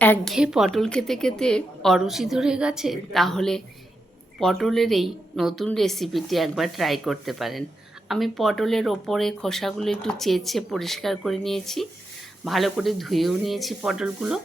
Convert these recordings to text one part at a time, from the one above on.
একঘেয়ে পটল খেতে খেতে অরুচি ধরে গেছে, তাহলে পটলের এই নতুন রেসিপিটি একবার ট্রাই করতে পারেন। আমি পটলের ওপরে খোসাগুলো একটু চেঁচে পরিষ্কার করে নিয়েছি, ভালো করে ধুয়েও নিয়েছি পটলগুলো।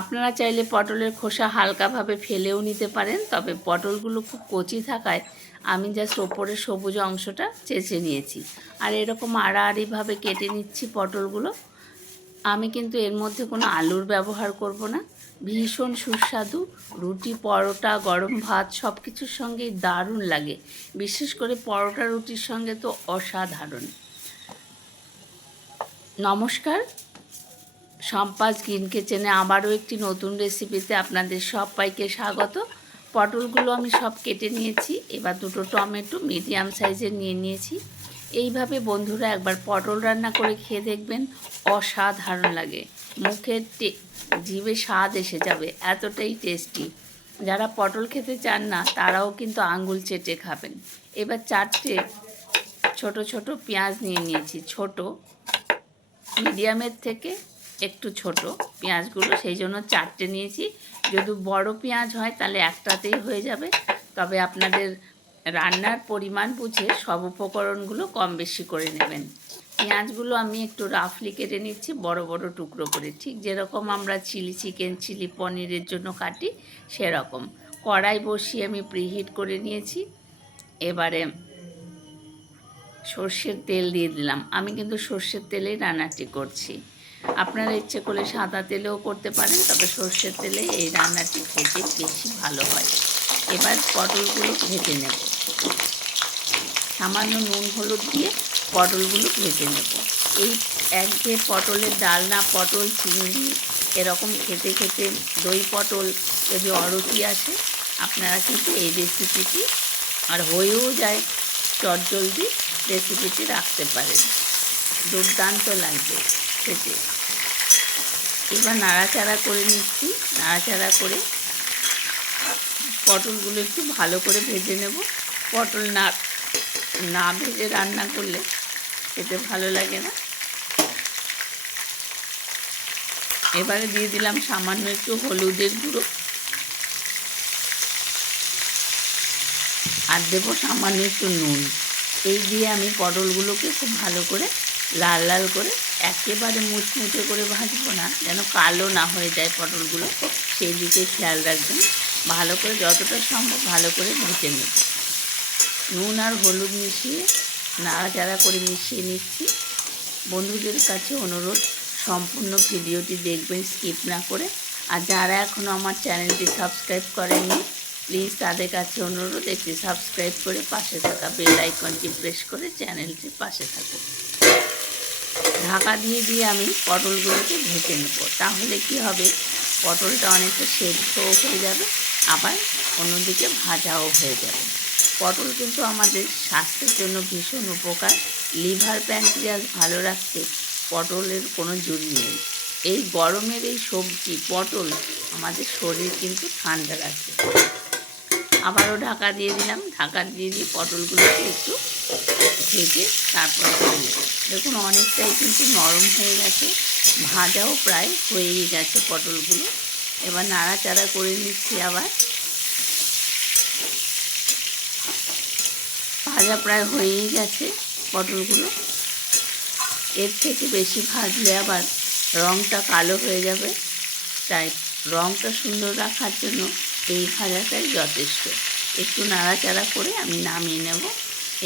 আপনারা চাইলে পটলের খোসা হালকাভাবে ফেলেও নিতে পারেন, তবে পটলগুলো খুব কচি থাকায় আমি জাস্ট ওপরের সবুজ অংশটা চেঁচে নিয়েছি। আর এরকম আড়াআড়িভাবে কেটে নিচ্ছি পটলগুলো। আমি কিন্তু এর মধ্যে কোনো আলুর ব্যবহার করব না। ভীষণ সুস্বাদু, রুটি, পরোটা, গরম ভাত সব কিছুর সঙ্গেই দারুণ লাগে। বিশেষ করে পরোটা রুটির সঙ্গে তো অসাধারণ। নমস্কার, সম্পাস গ্রিন কিচেনে আবারও একটি নতুন রেসিপিতে আপনাদের সবাইকে স্বাগত। পটলগুলো আমি সব কেটে নিয়েছি। এবার দুটো টমেটো মিডিয়াম সাইজের নিয়ে নিয়েছি। এইভাবে বন্ধুরা একবার পটল রান্না করে খেয়ে দেখবেন, অসাধারণ লাগে। মুখের জিভে স্বাদ এসে যাবে, এতটাই টেস্টি। যারা পটল খেতে চান না তারাও কিন্তু আঙ্গুল চেটে খাবেন। এবার 4টে ছোট ছোট পেঁয়াজ নিয়ে নিয়েছি, ছোট মিডিয়ামের থেকে একটু ছোট পেঁয়াজগুলো, সেই জন্য 4টে নিয়েছি। যদি বড় পেঁয়াজ হয় তাহলে একটাতেই হয়ে যাবে, তবে আপনাদের রান্নার পরিমাণ বুঝে সব উপকরণগুলো কম বেশি করে নেবেন। পেঁয়াজগুলো আমি একটু রাফলি কেটে নিচ্ছি, বড় বড় টুকরো করে, ঠিক যেরকম আমরা চিলি চিকেন, চিলি পনিরের জন্য কাটি সেরকম। কড়াই বসিয়ে আমি প্রিহিট করে নিয়েছি। এবারে সর্ষের তেল দিয়ে দিলাম। আমি কিন্তু সর্ষের তেলেই রান্নাটি করছি। আপনারা ইচ্ছে করলে সাদা তেলেও করতে পারেন, তবে সর্ষের তেলে এই রান্নাটি খেতে বেশি ভালো হয়। এবার পটলগুলো ভেজে নেব। সামান্য নুন হলুদ দিয়ে পটলগুলো ভেজে নেব। এই একঘেয়ে পটলের ডালনা, পটল চিংড়ি এরকম খেতে খেতে দই পটল যদি অরুচি আসে, আপনারা কিন্তু এই রেসিপিটি, আর হয়েও যায় চটজলদি, রেসিপিটি রাখতে পারেন। দুর্দান্ত লাগবে খেতে। এবার নাড়াচাড়া করে নিচ্ছি। নাড়াচাড়া করে পটলগুলো একটু ভালো করে ভেজে নেব। পটল না ভেজে রান্না করলে খেতে ভালো লাগে না। এবারে দিয়ে দিলাম সামান্য একটু হলুদের গুঁড়ো, আর দেবো সামান্য একটু নুন। এই দিয়ে আমি পটলগুলোকে খুব ভালো করে লাল লাল করে, একেবারে মুচমুচে করে ভাজবো না, যেন কালো না হয়ে যায় পটলগুলো, সেই দিকে খেয়াল রাখবেন। ভালো করে যতটা সম্ভব ভালো করে ভেজে নেব। নুন আর হলুদ মিশিয়ে নাড়াচাড়া করে মিশিয়ে নিচ্ছি। বন্ধুদের কাছে অনুরোধ, সম্পূর্ণ ভিডিওটি দেখবেন স্কিপ না করে। আর যারা এখনও আমার চ্যানেলটি সাবস্ক্রাইব করেননি, প্লিজ তাদের কাছে অনুরোধ, একটি সাবস্ক্রাইব করে পাশে থাকা বেল আইকনটি প্রেস করে চ্যানেলটির পাশে থাকুন। ঢাকা দিয়ে দিয়ে আমি পটলগুলোকে ভেজে নেব। তাহলে কি হবে, পটলটা অনেকটা সেদ্ধও হয়ে যাবে, আবার অন্যদিকে ভাজাও হয়ে যাবে। পটল কিন্তু আমাদের স্বাস্থ্যের জন্য ভীষণ উপকার। লিভার, প্যানক্রিয়াস ভালো রাখতে পটলের কোনো জুড়ি নেই। এই গরমের এই সবজি পটল আমাদের শরীর কিন্তু ঠান্ডা রাখে। আবারও ঢাকা দিয়ে দিলাম। ঢাকা দিয়ে দিয়ে পটলগুলোকে একটু ভেজে তারপর দেখুন অনেকটাই কিন্তু নরম হয়ে গেছে, ভাজাও প্রায় হয়েই গেছে পটলগুলো। এবার নাড়াচাড়া করে নিচ্ছি। আবার ভাজা প্রায় হয়েই গেছে পটলগুলো। এর থেকে বেশি ভাজলে আবার রঙটা কালো হয়ে যাবে, তাই রঙটা সুন্দর রাখার জন্য এই ভাজাটাই যথেষ্ট। একটু নাড়াচাড়া করে আমি নামিয়ে নেব।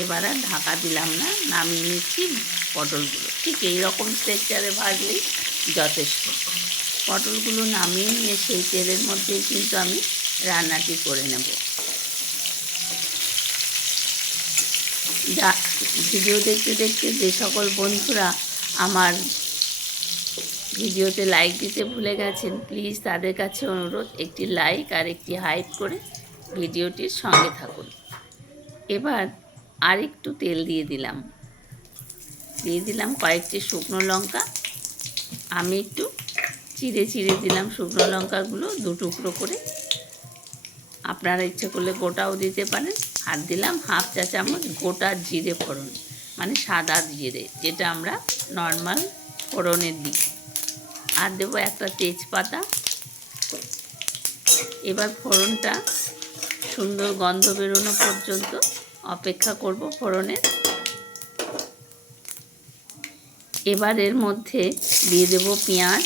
এবার আর ঢাকা দিলাম না, নামিয়ে নিচ্ছি পটলগুলো। ঠিক এই রকম স্ট্রেকচারে ভাজলেই যথেষ্ট। পটলগুলো নামিয়ে নিয়ে সেই তেলের মধ্যেই কিন্তু আমি রান্নাটি করে নেব। ভিডিও দেখতে দেখতে যে সকল বন্ধুরা আমার ভিডিওতে লাইক দিতে ভুলে গেছেন, প্লিজ তাদের কাছে অনুরোধ, একটি লাইক আর একটি হাইপ করে ভিডিওটির সঙ্গে থাকুন। এবার আর একটু তেল দিয়ে দিলাম কয়েকটি শুকনো লঙ্কা। আমি একটু চিড়ে চিড়ে দিলাম শুকনো লঙ্কাগুলো, দু টুকরো করে। আপনারা ইচ্ছে করলে গোটাও দিতে পারেন। আর দিলাম হাফ চা চামচ গোটা জিরে ফোড়ন, মানে সাদা জিরে, যেটা আমরা নর্মাল ফোড়নে দিই। আর দেবো একটা তেজপাতা, এবার ফোড়নটা সুন্দর গন্ধ বেরোনো পর্যন্ত অপেক্ষা করব ফোড়নের। এবার এর মধ্যে দিয়ে দেব পেঁয়াজ।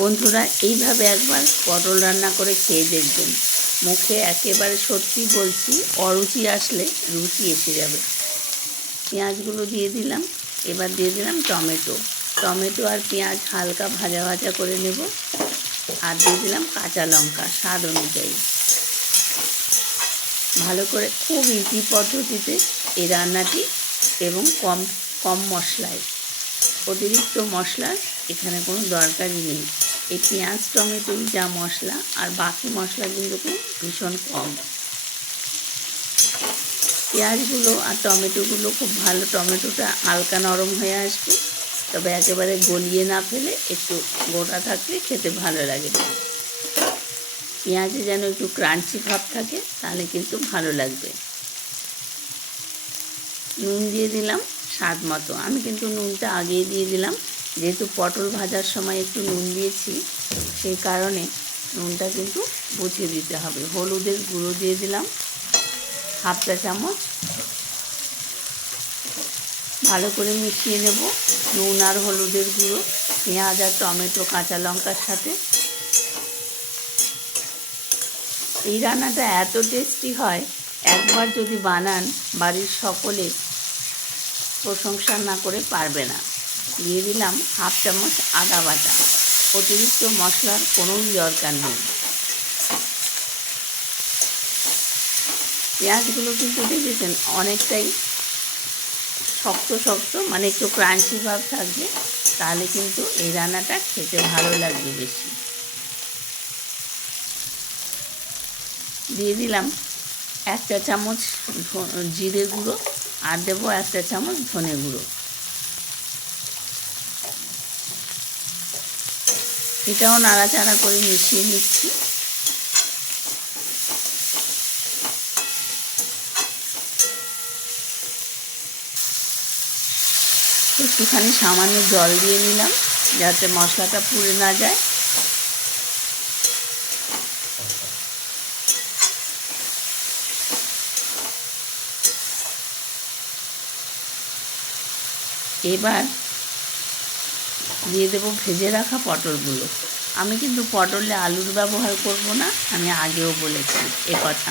বন্ধুরা, এইভাবে একবার পটল রান্না করে খেয়ে দেখবেন, মুখে একেবারে সত্যি বলছি অরুচি আসলে রুচি এসে যাবে। পেঁয়াজগুলো দিয়ে দিলাম। এবার দিয়ে দিলাম টমেটো আর পেঁয়াজ হালকা ভাজা ভাজা করে নেব। আর দিয়ে দিলাম কাঁচা লঙ্কা স্বাদ অনুযায়ী। ভালো করে খুব ইজি পদ্ধতিতে এই রান্নাটি এবং কম মশলায়, অতিরিক্ত মশলার এখানে কোনো দরকারই নেই। এই পেঁয়াজ টমেটোই যা মশলা, আর বাকি মশলা কিন্তু ভীষণ কম। পেঁয়াজগুলো আর টমেটোগুলো খুব ভালো, টমেটোটা হালকা নরম হয়ে আসবে, তবে একেবারে গলিয়ে না ফেলে একটু গোটা থাকলে খেতে ভালো লাগে। পেঁয়াজে যেন একটু ক্রাঞ্চি ভাব থাকে, তাহলে কিন্তু ভালো লাগবে। নুন দিয়ে দিলাম স্বাদ মতো। আমি কিন্তু নুনটা আগেই দিয়ে দিলাম, যেহেতু পটল ভাজার সময় একটু নুন দিয়েছি, সেই কারণে নুনটা কিন্তু বুঝিয়ে দিতে হবে। হলুদের গুঁড়ো দিয়ে দিলাম হাফ চা চামচ। ভালো করে মিশিয়ে নেব নুন আর হলুদের গুঁড়ো পেঁয়াজ আর টমেটো কাঁচা লঙ্কার সাথে। এই রান্নাটা এত টেস্টি হয়, একবার যদি বানান বাড়ির সকলে প্রশংসা না করে পারবে না। দিয়ে দিলাম হাফ চামচ আদা বাটা। অতিরিক্ত মশলার কোনোই দরকার নেই। পেঁয়াজগুলো কিন্তু দেখেছেন অনেকটাই শক্ত, মানে একটু ক্রাঞ্চি ভাব থাকবে, তাহলে কিন্তু এই রান্নাটা খেতে ভালো লাগবে বেশি। দিয়ে দিলাম 1 চা চামচ জিরে গুঁড়ো আর দেবো 1 চা চামচ ধনে গুঁড়ো। এটাও নাড়াচাড়া করে মিশিয়ে নিচ্ছি। একটুখানি সামান্য জল দিয়ে নিলাম, যাতে মশলাটা পুড়ে না যায়। এবার দিয়ে দেবো ভেজে রাখা পটলগুলো। আমি কিন্তু পটলে আলুর ব্যবহার করব না, আমি আগেও বলেছি এ কথা।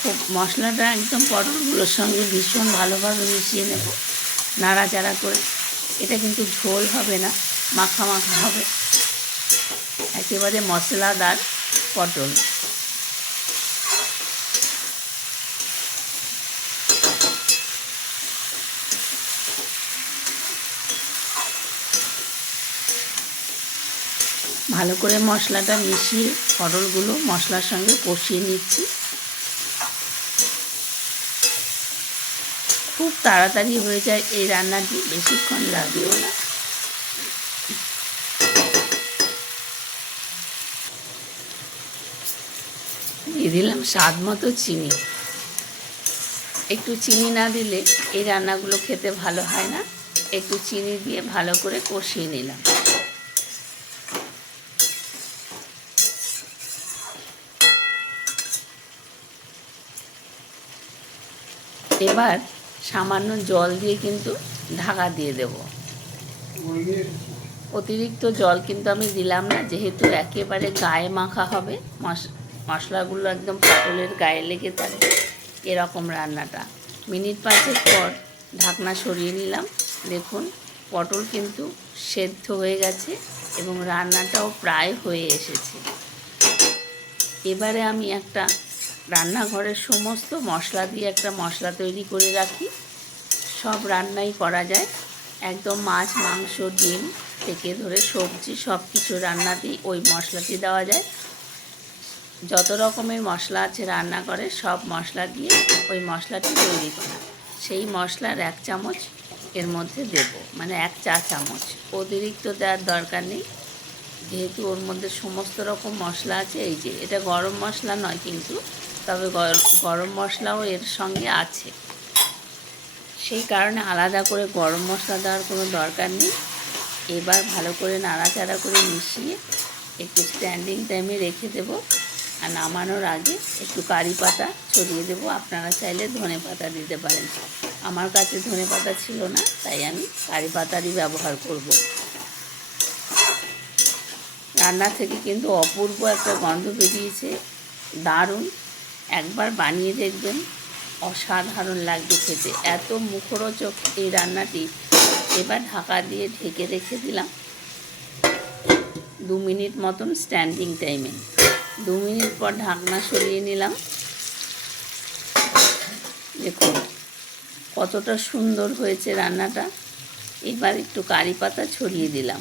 খুব মশলাটা একদম পটলগুলোর সঙ্গে ভীষণ ভালোভাবে মিশিয়ে নেব নাড়াচাড়া করে। এটা কিন্তু ঝোল হবে না, মাখা মাখা হবে, একেবারে মশলাদার পটল। ভালো করে মশলাটা মিশিয়ে পটলগুলো মশলার সঙ্গে কষিয়ে নিচ্ছি। খুব তাড়াতাড়ি হয়ে যায় এই রান্নাটি, বেশিক্ষণ লাগবেও না। দিয়ে দিলাম স্বাদ মতো চিনি। একটু চিনি না দিলে এই রান্নাগুলো খেতে ভালো হয় না। একটু চিনি দিয়ে ভালো করে কষিয়ে নিলাম। এবার সামান্য জল দিয়ে কিন্তু ঢাকা দিয়ে দেব। অতিরিক্ত জল কিন্তু আমি দিলাম না, যেহেতু একেবারে গায়ে মাখা হবে, মশলাগুলো একদম পটলের গায়ে লেগে থাকবে এরকম রান্নাটা। মিনিট 5 পর ঢাকনা সরিয়ে নিলাম। দেখুন পটল কিন্তু সেদ্ধ হয়ে গেছে এবং রান্নাটাও প্রায় হয়ে এসেছে। এবারে আমি একটা রান্নাঘরের সমস্ত মশলা দিয়ে একটা মশলা তৈরি করে রাখি। সব রান্নাই করা যায়, একদম মাছ মাংস ডিম থেকে ধরে সবজি সব কিছু রান্নাতেই ওই মশলাটি দেওয়া যায়। যত রকমের মশলা আছে রান্না করে সব মশলা দিয়ে ওই মশলাটি তৈরি করা। সেই মশলার 1 চামচ এর মধ্যে দেব, মানে 1 চা চামচ। অতিরিক্ত দেওয়ার দরকার নেই, যেহেতু ওর মধ্যে সমস্ত রকম মশলা আছে। এই যে এটা গরম মশলা নয় কিন্তু, তবে গরম মশলাও এর সঙ্গে আছে। সেই কারণে আলাদা করে গরম মশলা দেওয়ার কোনো দরকার নেই। এবার ভালো করে নাড়াচাড়া করে মিশিয়ে একটু স্ট্যান্ডিং টাইমে রেখে দেব। আর নামানোর আগে একটু কারি পাতা ছড়িয়ে দেবো। আপনারা চাইলে ধনে পাতা দিতে পারেন। আমার কাছে ধনে পাতা ছিল না, তাই আমি কারি পাতারই ব্যবহার করব। রান্না থেকে কিন্তু অপূর্ব একটা গন্ধ বেরিয়েছে, দারুণ। একবার বানিয়ে দেখবেন, অসাধারণ লাগবে খেতে, এত মুখরোচক এই রান্নাটি। এবার ঢাকা দিয়ে ঢেকে রেখে দিলাম 2 মিনিট মতন স্ট্যান্ডিং টাইমে। 2 মিনিট পর ঢাকনা সরিয়ে নিলাম। দেখুন কতটা সুন্দর হয়েছে রান্নাটা। এবার একটু কারি পাতা ছড়িয়ে দিলাম।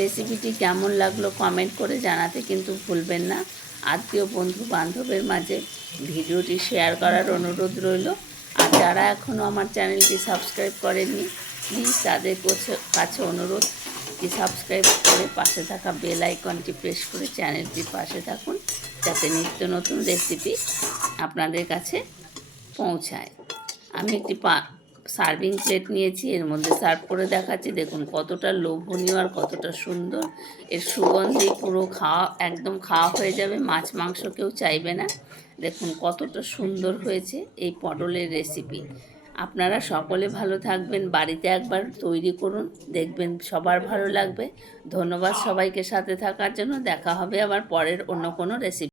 রেসিপিটি কেমন লাগলো কমেন্ট করে জানাতে কিন্তু ভুলবেন না। আত্মীয় বন্ধু বান্ধবের মাঝে ভিডিওটি শেয়ার করার অনুরোধ রইল। আর যারা এখনও আমার চ্যানেলটি সাবস্ক্রাইব করেননি, প্লিজ তাদের কাছে অনুরোধ যে সাবস্ক্রাইব করে পাশে থাকা বেল আইকনটি প্রেস করে চ্যানেলটির পাশে থাকুন, যাতে নিত্য নতুন রেসিপি আপনাদের কাছে পৌঁছায়। আমি একটি সার্ভিং প্লেট নিয়েছি, এর মধ্যে সার্ভ করে দেখাচ্ছি। দেখুন কতটা লোভনীয় আর কতটা সুন্দর। এর সুগন্ধি পুরো একদম খাওয়া হয়ে যাবে, মাছ মাংস কেউ চাইবে না। দেখুন কতটা সুন্দর হয়েছে এই পটলের রেসিপি। আপনারা সকলে ভালো থাকবেন, বাড়িতে একবার তৈরি করুন, দেখবেন সবার ভালো লাগবে। ধন্যবাদ সবাইকে সাথে থাকার জন্য। দেখা হবে আবার পরের অন্য কোনো রেসিপি।